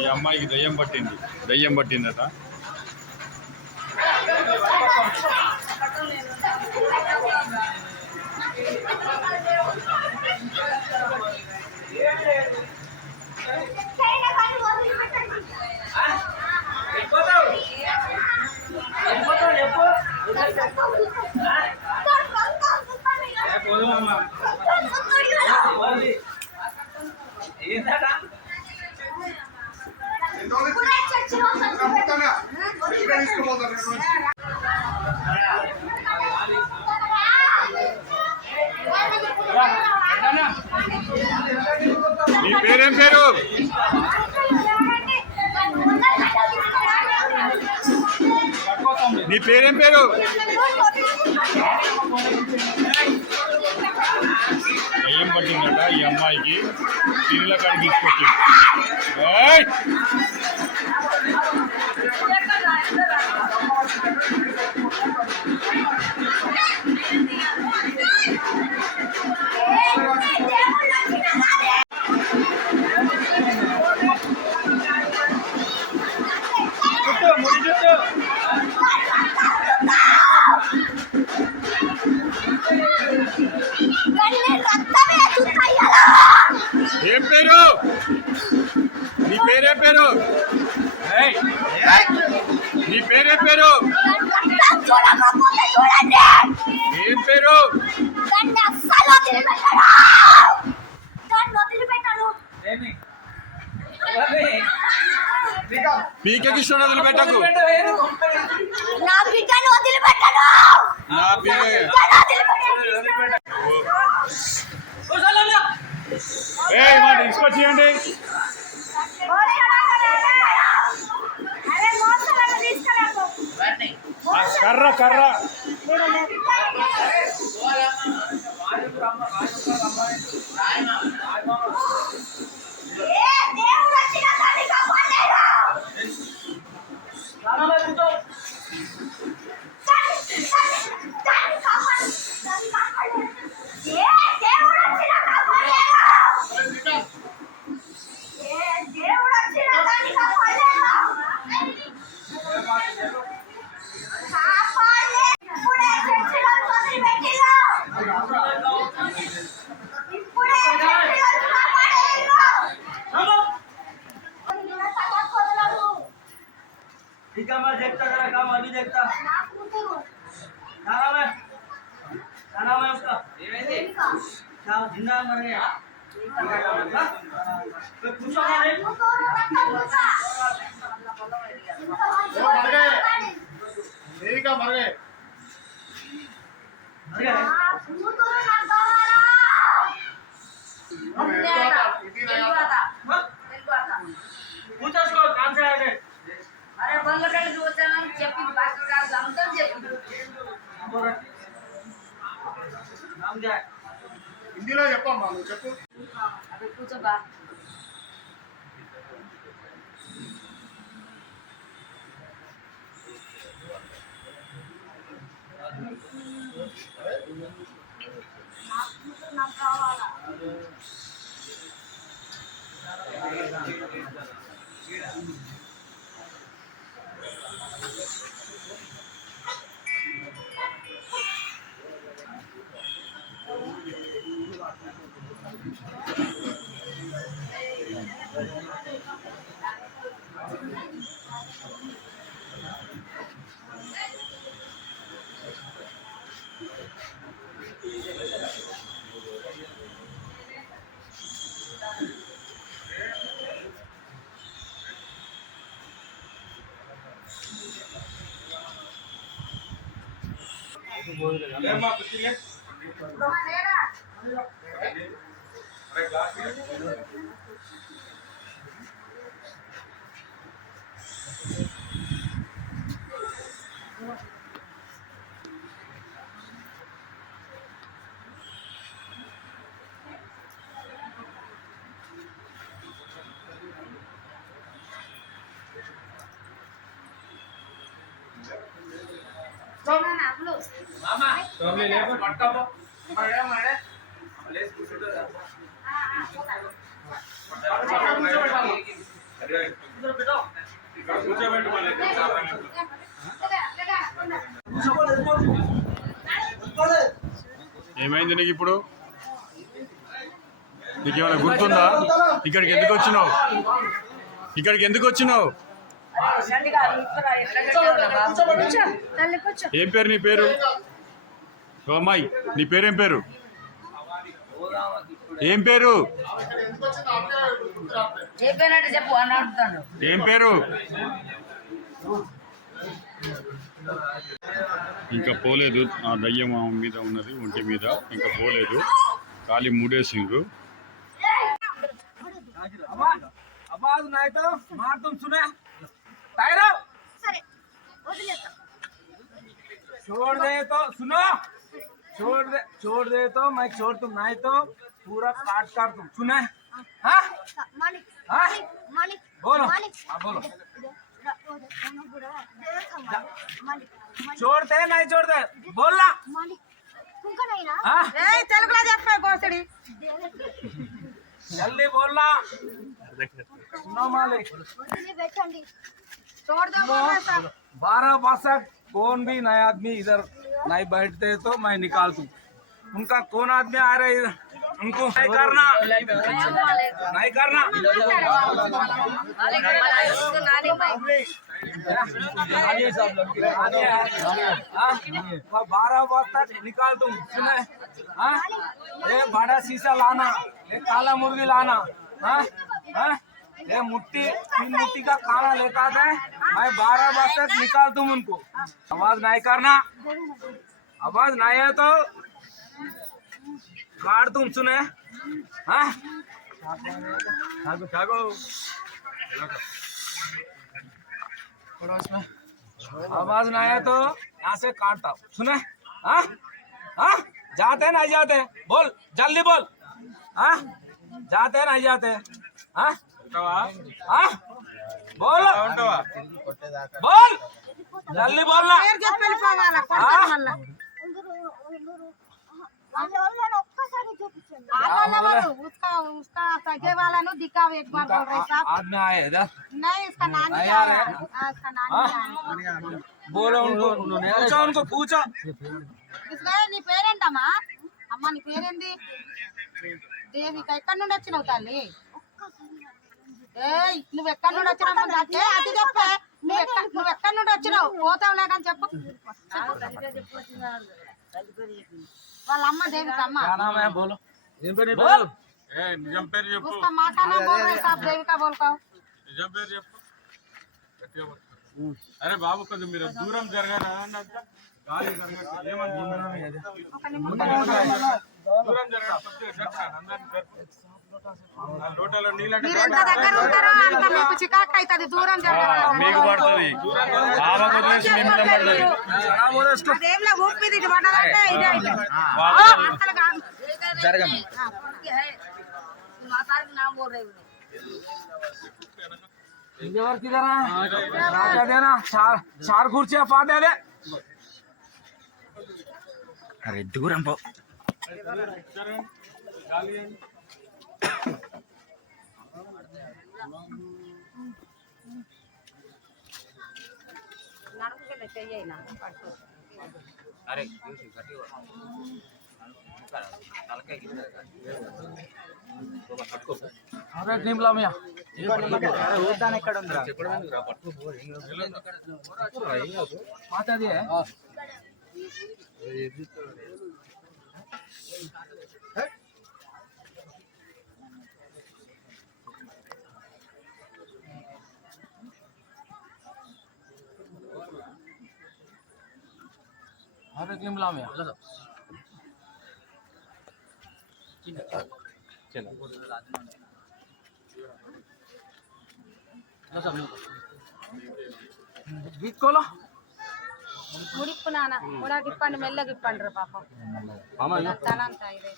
ఈ అమ్మాయికి దయ్యం పట్టిందట. నీ పేరేం పేరు? నీ పేరేం పేరు? దయ్యం పట్టిందట ఈ అమ్మాయికి. తిరుల కాడికి తీసుకొచ్చింది. ఏం పేరు? నీ పేరేం పేరు? నీ పేరేం పేరు? ఏం పేరు? పీకే కిషోర్ వదిలిపెట్టకు. నా బిడ్డను వదిలిపెట్టను. నా మాట తీసుకొచ్చేయండి. కర్ర కర్ర देखता जरा काम अभी देखता। क्या नाम है उसका? क्या जिंदा मर गया? पूछो मर गए। पूछो उसको कहाँ से आए थे? अरे बंगल जो होता है చెప్పి బాగా అంతం చెప్పి नाम क्या है? హిందీలో చెప్పమ్మా, నువ్వు చెప్పు. అదే కూర్చోబా. నాకు కావాలా? मामा तो हमने ले पर पट्टा पर मारे मारे ले कुछ तो पट्टा पर बैठा ఏమైంది నీకు ఇప్పుడు? నీకేమైనా గుర్తుందా? ఇక్కడికి ఎందుకు వచ్చినావు? ఇక్కడికి ఎందుకు వచ్చినావు? ఏం పేరు నీ పేరు? ఓ అమ్మాయి, నీ పేరేం పేరు? ఏం పేరు? ఏం పేరు? ఇంకా పోలేదు. ఆ దయ్యం మీద ఉన్నది ఒంటి మీద, ఇంకా పోలేదు. ఖాళీ మూడేసిండ్రు. आवाज नहीं तो मार तुम सुने टायरो छोड़ दे तो सुनो छोड़ दे तो मैं छोड़ तुम नहीं तो पूरा काट कर तुम सुने हाँ बोलो हाँ बोलो छोड़ते नहीं छोड़ते बोलना जल्दी बोलना सुनो मालिक 12 बरस कौन भी नया आदमी इधर नहीं बैठते तो मैं निकाल दूं उनका कौन आदमी आ रहे उनको नहीं करना हाँ 12 बरस तक निकाल दूं सुने हाँ ये बड़ा शीशा लाना ये काला मुर्गी लाना हाँ हाँ ये मुट्ठी 3 मुट्ठी का खाना लेता था मैं 12 बरस तक निकाल दूं उनको आवाज नहीं करना आवाज नहीं है तो काट तुम सुने हाँ आवाज नहीं है तो यहाँ से काटता सुने हाँ हाँ जाते नहीं जाते बोल जल्दी बोल हाँ जाते नहीं जाते हाँ हाँ बोल बोल जल्दी बोलना उसका सगे वाला नो दिखाओ एक बार बोल रहे साहब आज में आए इधर नहीं इसका नानी आ रहा है इसका नानी बोलो उनको पूछो इसका నీ పేరేంటమ్మా అమ్మ నీ పేరేంది దేవిక ఎక్కడి నుండి వచ్చినావు తల్లి ఏయ్ నువ్వు ఎక్కడి నుండి వచ్చినావు అంటే అది చెప్పే నువ్వు ఎక్కడి నుండి వచ్చినావు పోతావు లేకని చెప్పు వాళ్ళ అమ్మ దేవిక అమ్మ क्या नाम है बोलो बोल నిజం పేరు చెప్పు. उसका माँ का नाम बोल रहे साहब देविका बोल का నిజం పేరు చెప్పు. అరే బాబు కొంచెం మీరు దూరం జరగాలి గాలి జరగట్లేదు ఏమనుకుంటున్నాను దూరం లోటలో నీళ్ళంటే మీరు ఎంత దగ్గర ఉంటారో అంత మీకు చికాకు అవుతుంది దూరం జరగాలి మీకు పడుతుంది ఆమెకు వదిలేసి మీ మీద పడుతుంది అదేంలో ఊపి ఇది పడాలంటే ఇదే అవుతుంది అసలు కాదు జరగమ్మ माता का नाम बोल रहे हो इधर किधर है राजा देना चार कुर्सियां पा दे अरे दूर हम నడుపుకెళ్ళి చెయ్యైనా పట్టు अरे అరే టీంలో మియా ఊద్దాని ఎక్కడ ఉందిరా మాతాది अरे टीमला मिया గీక్కోలో ముడిప్పు నాన్న ముడాకి ఇప్పండి మెల్లగా ఇప్పండి రా పాపం తనంత ఇదే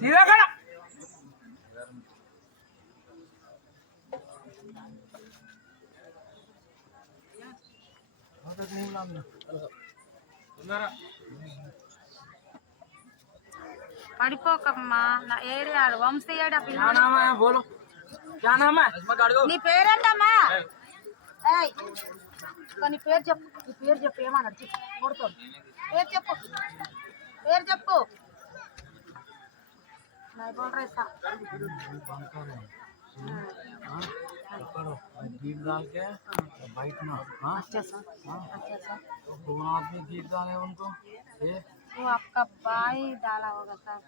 సీదా పడిపోకమ్మా నా ఏరియాడు వంశీయాడు ఆ क्या పిల్ల नाम है बोलो क्या नाम है నీ పేరేంటమ్మా ఏయ్ నీ పేరు చెప్పు నీ పేరు చెప్పు ఏమన్నాడు చెప్పు కొడుతాడు పేరు చెప్పు పేరు చెప్పు नहीं बोल रहे सा गीत डाल के बैठना अच्छा सा अच्छा सा तो दोनों आदमी गीत डाले उनको ये वो आपका भाई डाला होगा सर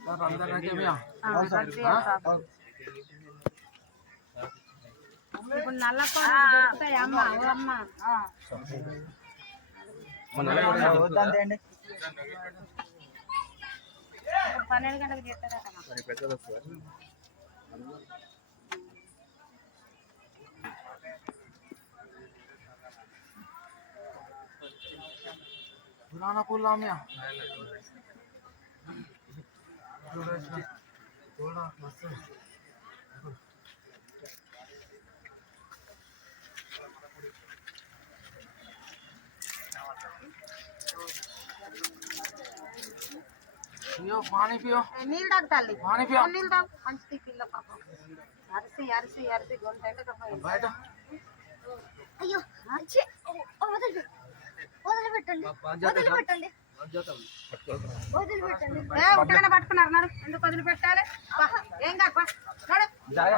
सर अंदर रखे भैया ఇప్పుడు నల్ల కోడి దొరుకుతాయి అమ్మ ఓ అమ్మ ఇప్పుడు 12 గంటలకు చేస్తారట पुराना पुल लामिया थोड़ा बस पियो पानी पियो నీళ్ళు తాగు తల్లి पानी पियो నీళ్ళు తాగు మంచిది పిల్ల పాపం అరిసి అరిసి అరిసి గొంతు ఎండకపోయింది बैठ అయ్యో వదిలిపెట్టండి వదిలిపెట్టండి వదిలిపెట్టండి ఉట్టగానే పట్టుకున్నారు నాడు ఎందుకు వదిలిపెట్టాలి ఏం కాదు जाए